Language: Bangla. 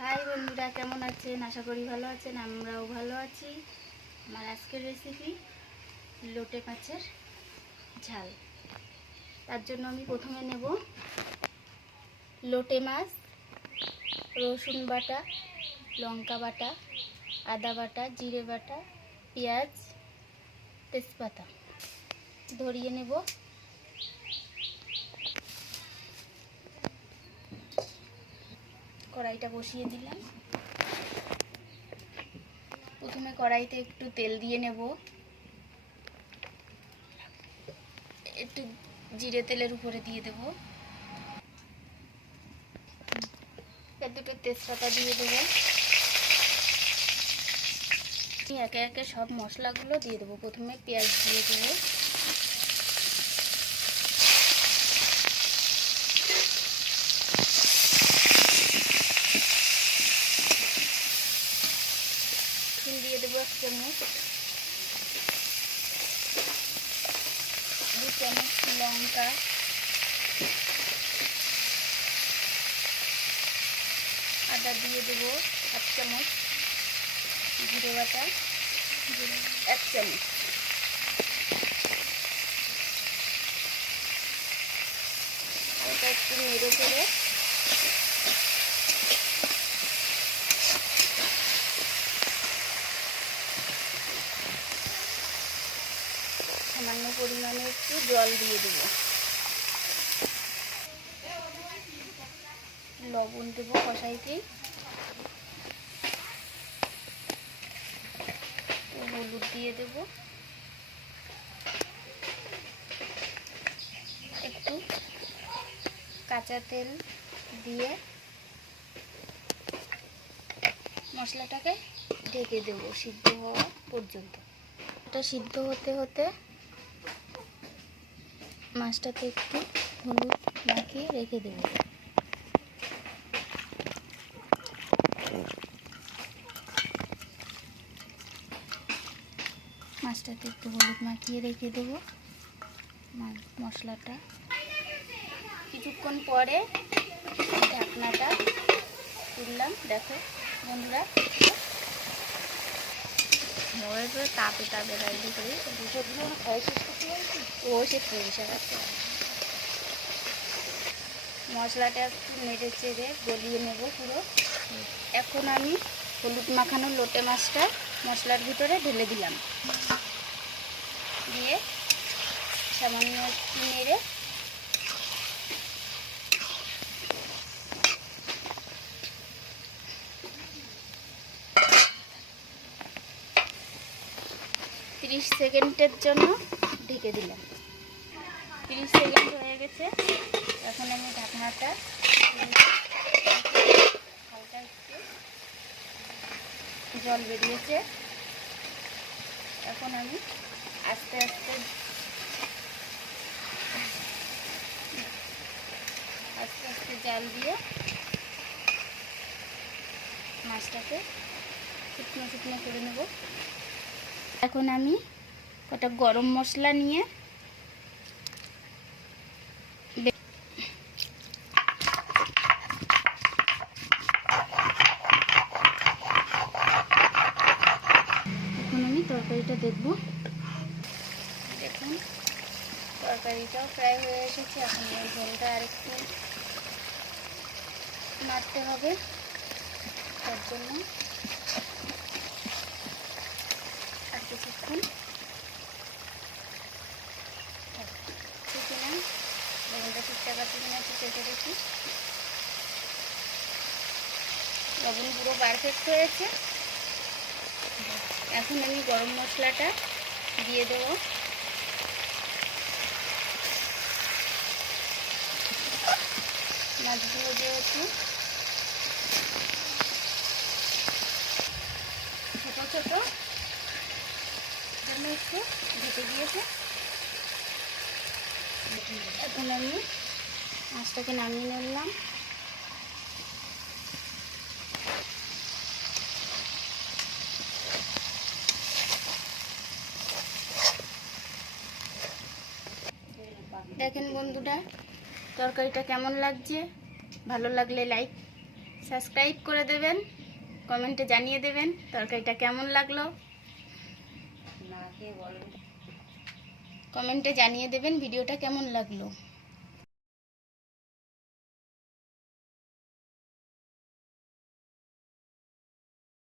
হাই বন্ধুরা, কেমন আছেন? আশা করি ভালো আছেন। আমরাও ভালো আছি। আমার আজকের রেসিপি লোটে মাছের ঝাল। তার জন্য আমি প্রথমে নেব লোটে মাছ, রসুন বাটা, লঙ্কা বাটা, আদা বাটা, জিরে বাটা, পেঁয়াজ, তেজপাতা ধরিয়ে নেব। কড়াইটা বসিয়ে দিলাম। প্রথমে কড়াইতে একটু তেল দিয়ে নেব। একটু জিরে তেলের উপরে দিয়ে দেব। দুটো তেজপাতা দিয়ে দেবো। একে একে সব মশলাগুলো দিয়ে দেবো। প্রথমে পেঁয়াজ দিয়ে দেবো। দিয়ে দেবো 1 চামচ, 2 চামচ লঙ্কা, আদা দিয়ে দেবো 1 চামচ, জিরে বাটা 1 চামচ, হালকা একটু নেড়ে চেড়ে সামান্য পরিমাণে একটু জল দিয়ে দেবো। লবণ দেবো কষাইতেই। হলুদ দিয়ে দেব। একটু কাঁচা তেল দিয়ে মশলাটাকে ঢেকে দেব সিদ্ধ হওয়া পর্যন্ত। এটা সিদ্ধ হতে হতে মাছটাতে একটু হলুদ মাখিয়ে রেখে দেব। মাছটাতে একটু হলুদ মাখিয়ে রেখে দেব। মশলাটা কিছুক্ষণ পরে ঢাকনাটা তুললাম। দেখো বন্ধুরা, তাপে তাপে রাইডি করি ও সে 30 মশলাটা একটু নেড়ে চেড়ে গলিয়ে নেব পুরো। এখন আমি হলুদ মাখানো লোটে মাছটা মশলার ভিতরে ঢেলে দিলাম। দিয়ে সামান্য একটু নেড়ে 30 সেকেন্ডের জন্য ঢেকে দিলাম। 30 সেকেন্ড হয়ে গেছে। এখন আমি ঢাকনাটা হালকা একটু জল বেরিয়েছে। এখন আমি আস্তে আস্তে জাল দিয়ে মাছটাকে শুকনো শুকনো করে নেব। এখন আমি কটা গরম মশলা নিয়ে এখন আমি তরকারিটা দেখব। দেখুন তরকারিটাও প্রায় হয়ে এসেছে। এখন এই ঝোলটা আরেকটু নাড়তে হবে। তার জন্য আর কিছুক্ষণ শিখে নেন। লবণটা ঠিকঠাক আছে কিনা একটু চেখে দেখি। লবণ পুরো পারফেক্ট হয়েছে। এখন আমি গরম মশলাটা দিয়ে দেবো। মাছগুলো যেহেতু ছোটো ছোটো জন্য একটু ঢেকে দিয়েছে। এখন আমি মাছটাকে নামিয়ে নিলাম। দেখেন বন্ধুরা তরকারিটা কেমন লাগছে। ভালো লাগলে লাইক সাবস্ক্রাইব করে দেবেন, কমেন্টে জানিয়ে দেবেন তরকারিটা কেমন লাগলো। কমেন্টে জানিয়ে দেবেন ভিডিওটা কেমন লাগলো।